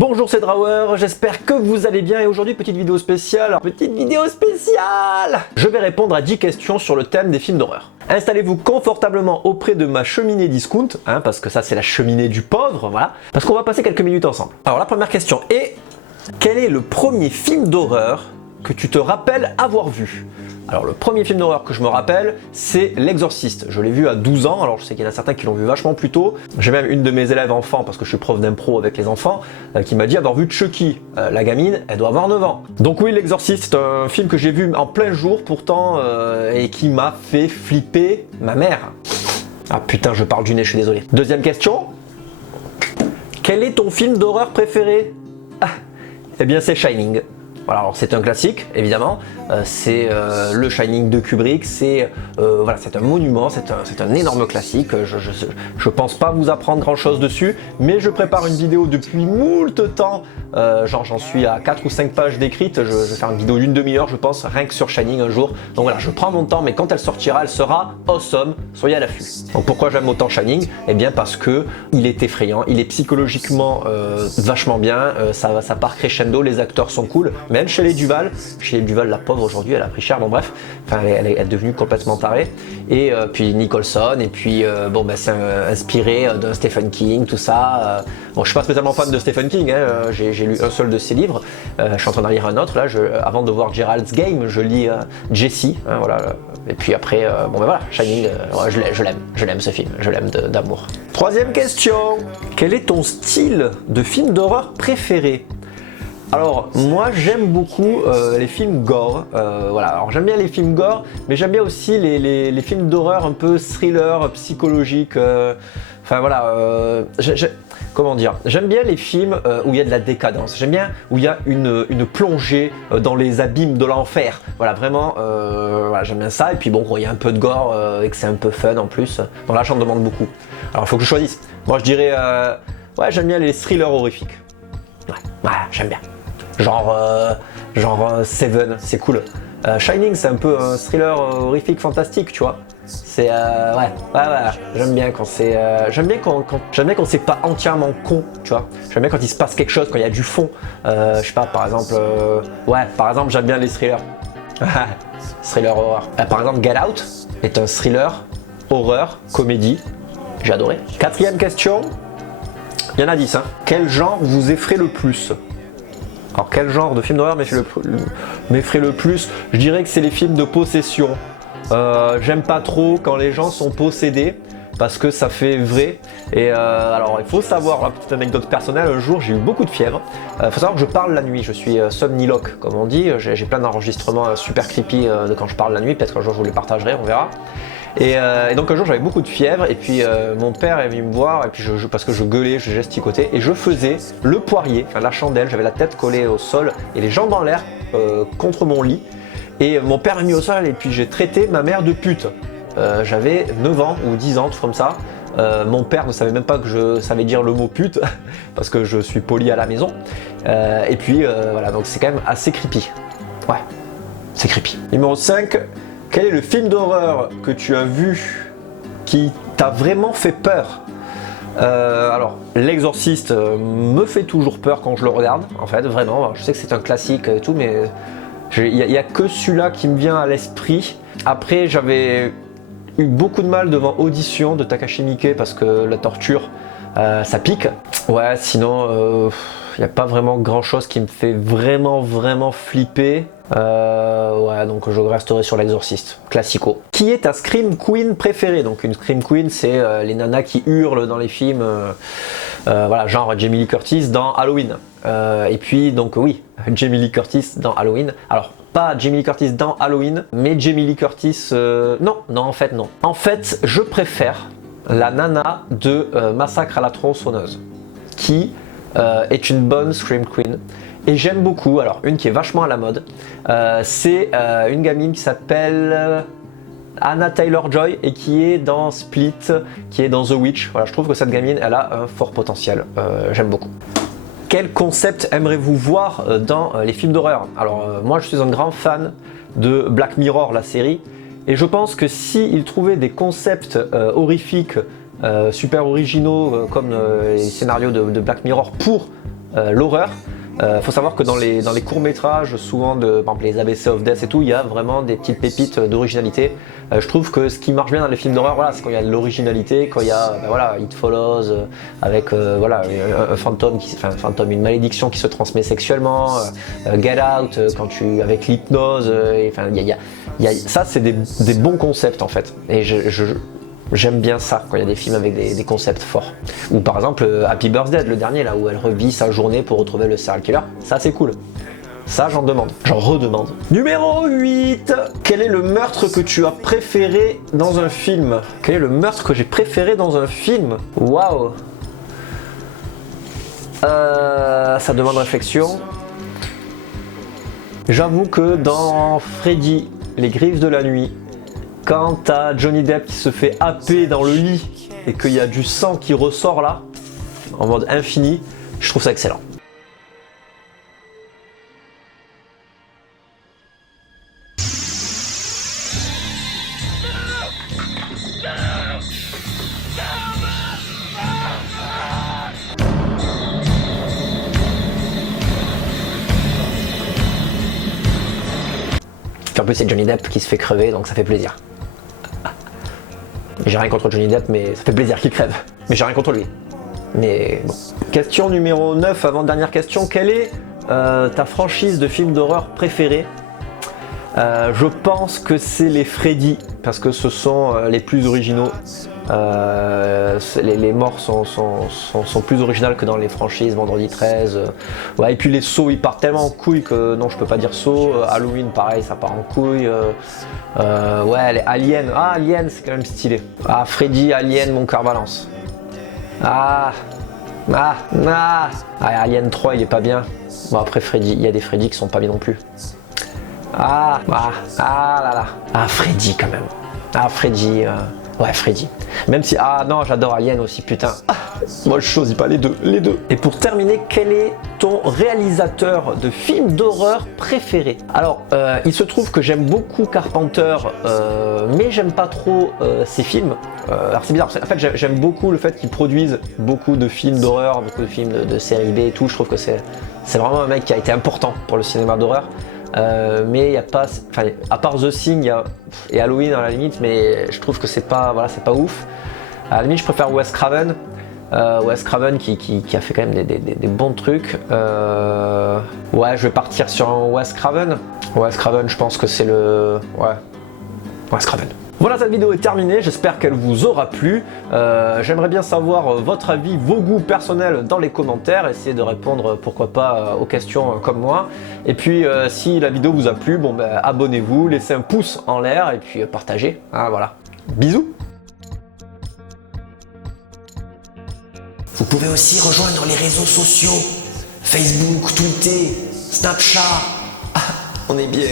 Bonjour, c'est Drawer, j'espère que vous allez bien et aujourd'hui petite vidéo spéciale. Je vais répondre à 10 questions sur le thème des films d'horreur. Installez-vous confortablement auprès de ma cheminée discount, parce que ça c'est la cheminée du pauvre, voilà. Parce qu'on va passer quelques minutes ensemble. Alors la première question est, quel est le premier film d'horreur que tu te rappelles avoir vu? Alors le premier film d'horreur que je me rappelle, c'est L'Exorciste. Je l'ai vu à 12 ans, alors je sais qu'il y en a certains qui l'ont vu vachement plus tôt. J'ai même une de mes élèves enfants, parce que je suis prof d'impro avec les enfants, qui m'a dit avoir vu Chucky. La gamine, elle doit avoir 9 ans. Donc oui, L'Exorciste, c'est un film que j'ai vu en plein jour pourtant, et qui m'a fait flipper ma mère. Ah putain, je parle du nez, je suis désolé. Deuxième question. Quel est ton film d'horreur préféré? Eh bien c'est Shining. Voilà, alors c'est un classique, évidemment, c'est le Shining de Kubrick, c'est voilà, c'est un monument, c'est un énorme classique, je pense pas vous apprendre grand chose dessus, mais je prépare une vidéo depuis moult temps, genre j'en suis à 4 ou 5 pages d'écrites, je vais faire une vidéo d'une demi-heure je pense, rien que sur Shining un jour, donc voilà, je prends mon temps, mais quand elle sortira, elle sera awesome, soyez à l'affût. Donc pourquoi j'aime autant Shining? Eh bien parce que il est effrayant, il est psychologiquement vachement bien, ça part crescendo, les acteurs sont cool, même chez les Duval, la pauvre aujourd'hui, elle a pris cher, bon bref, enfin elle est devenue complètement tarée. Et puis Nicholson, et puis bon ben c'est inspiré de Stephen King, tout ça. Bon, je suis pas spécialement fan de Stephen King, hein, j'ai lu un seul de ses livres, je suis en train d'en lire un autre là, avant de voir Gerald's Game, je lis Jessie, hein, voilà. Et puis après, bon ben voilà, Shining, je l'aime ce film, je l'aime d'amour. Troisième question, quel est ton style de film d'horreur préféré? Alors moi j'aime beaucoup les films gore, voilà, alors j'aime bien les films gore, mais j'aime bien aussi les films d'horreur un peu thriller, psychologique, enfin voilà, comment dire, j'aime bien les films où il y a de la décadence, j'aime bien où il y a une plongée dans les abîmes de l'enfer, voilà, vraiment, voilà, j'aime bien ça, et puis bon, il y a un peu de gore et que c'est un peu fun en plus, donc là j'en demande beaucoup. Alors il faut que je choisisse, moi je dirais, ouais, j'aime bien les thrillers horrifiques, ouais, j'aime bien. Genre Seven, c'est cool. Shining, c'est un peu un thriller horrifique fantastique, tu vois. C'est ouais, j'aime bien quand c'est, j'aime bien quand c'est pas entièrement con, tu vois. J'aime bien quand il se passe quelque chose, quand il y a du fond. Je sais pas, par exemple, j'aime bien les thrillers. Thriller horreur. Par exemple, Get Out est un thriller horreur comédie. J'ai adoré. Quatrième question. Il y en a 10, hein. Quel genre vous effraie le plus? Alors quel genre de film d'horreur m'effraie le plus? Je dirais que c'est les films de possession. J'aime pas trop quand les gens sont possédés parce que ça fait vrai. Et alors il faut savoir, la petite anecdote personnelle, un jour j'ai eu beaucoup de fièvre. Il faut savoir que je parle la nuit, je suis somniloque comme on dit. J'ai plein d'enregistrements super creepy de quand je parle la nuit, peut-être qu'un jour je vous les partagerai, on verra. Et donc un jour j'avais beaucoup de fièvre et puis mon père est venu me voir et puis parce que je gueulais, je gesticotais et je faisais le poirier, enfin la chandelle, j'avais la tête collée au sol et les jambes en l'air contre mon lit et mon père m'a mis au sol et puis j'ai traité ma mère de pute. J'avais 9 ans ou 10 ans, tout comme ça. Mon père ne savait même pas que je savais dire le mot pute parce que je suis poli à la maison. Et puis voilà, donc c'est quand même assez creepy. Ouais, c'est creepy. Numéro 5. Quel est le film d'horreur que tu as vu qui t'a vraiment fait peur? Alors, L'Exorciste me fait toujours peur quand je le regarde, en fait, vraiment. Je sais que c'est un classique et tout, mais il n'y a que celui-là qui me vient à l'esprit. Après, j'avais eu beaucoup de mal devant Audition de Takashi Miike parce que la torture, ça pique. Ouais, sinon, il n'y a pas vraiment grand-chose qui me fait vraiment flipper. Ouais, donc je resterai sur L'Exorciste, classico. Qui est ta Scream Queen préférée? Donc une Scream Queen, c'est les nanas qui hurlent dans les films, voilà, genre Jamie Lee Curtis dans Halloween. Et puis donc oui, Jamie Lee Curtis dans Halloween. Alors pas Jamie Lee Curtis dans Halloween, mais Jamie Lee Curtis, non, en fait non. En fait, je préfère la nana de Massacre à la tronçonneuse, qui est une bonne Scream Queen. Et j'aime beaucoup, alors une qui est vachement à la mode, c'est une gamine qui s'appelle Anna Taylor-Joy et qui est dans Split, qui est dans The Witch. Voilà, je trouve que cette gamine, elle a un fort potentiel, j'aime beaucoup. Quel concept aimeriez-vous voir dans les films d'horreur? Alors moi je suis un grand fan de Black Mirror, la série, et je pense que s'ils trouvaient des concepts horrifiques super originaux comme les scénarios de Black Mirror pour l'horreur. Faut savoir que dans les courts-métrages, souvent par exemple les ABC of Death et tout, il y a vraiment des petites pépites d'originalité. Je trouve que ce qui marche bien dans les films d'horreur, voilà, c'est quand il y a de l'originalité, quand il y a voilà, It Follows, avec voilà, un fantôme, une malédiction qui se transmet sexuellement, Get Out, avec l'hypnose, ça c'est des bons concepts en fait. Et j'aime bien ça quand il y a des films avec des concepts forts. Ou par exemple Happy Birthday, le dernier là où elle revit sa journée pour retrouver le serial killer. Ça c'est cool. Ça j'en redemande. Numéro 8. Quel est le meurtre que tu as préféré dans un film? Quel est le meurtre que j'ai préféré dans un film? Waouh. Ça demande réflexion. J'avoue que dans Freddy, les griffes de la nuit, quand t'as Johnny Depp qui se fait happer dans le lit et qu'il y a du sang qui ressort là, en mode infini, je trouve ça excellent. En plus c'est Johnny Depp qui se fait crever, donc ça fait plaisir. J'ai rien contre Johnny Depp, mais ça fait plaisir qu'il crève. Mais j'ai rien contre lui. Mais bon. Question numéro 9, avant-dernière question. Quelle est ta franchise de films d'horreur préférée? Je pense que c'est les Freddy, parce que ce sont les plus originaux. Les morts sont plus originales que dans les franchises Vendredi 13. Ouais, et puis les sauts ils partent tellement en couille que non, je peux pas dire saut. Halloween pareil, ça part en couille. Ouais, les Aliens. Ah, Alien, c'est quand même stylé. Ah, Freddy, Alien, mon cœur balance. Alien 3 il est pas bien. Bon, après Freddy, il y a des Freddy qui sont pas bien non plus. Freddy quand même. Freddy. Ouais, Freddy. Même si, non, j'adore Alien aussi, putain. Moi, je choisis pas les deux. Et pour terminer, quel est ton réalisateur de films d'horreur préféré? Alors, il se trouve que j'aime beaucoup Carpenter, mais j'aime pas trop ses films. Alors c'est bizarre, en fait j'aime beaucoup le fait qu'ils produisent beaucoup de films d'horreur, beaucoup de films de série B et tout. Je trouve que c'est vraiment un mec qui a été important pour le cinéma d'horreur. Mais il n'y a pas, à part The Thing et Halloween à la limite, mais je trouve que c'est pas ouf. À la limite, je préfère Wes Craven. Wes Craven qui a fait quand même des bons trucs. Ouais, je vais partir sur un Wes Craven. Wes Craven, je pense que c'est le. Ouais, Wes Craven. Voilà, cette vidéo est terminée, j'espère qu'elle vous aura plu. J'aimerais bien savoir votre avis, vos goûts personnels dans les commentaires, essayez de répondre pourquoi pas aux questions comme moi. Et puis si la vidéo vous a plu, bon ben abonnez-vous, laissez un pouce en l'air et puis partagez. Hein, voilà. Bisous. Vous pouvez aussi rejoindre les réseaux sociaux, Facebook, Twitter, Snapchat. On est bien.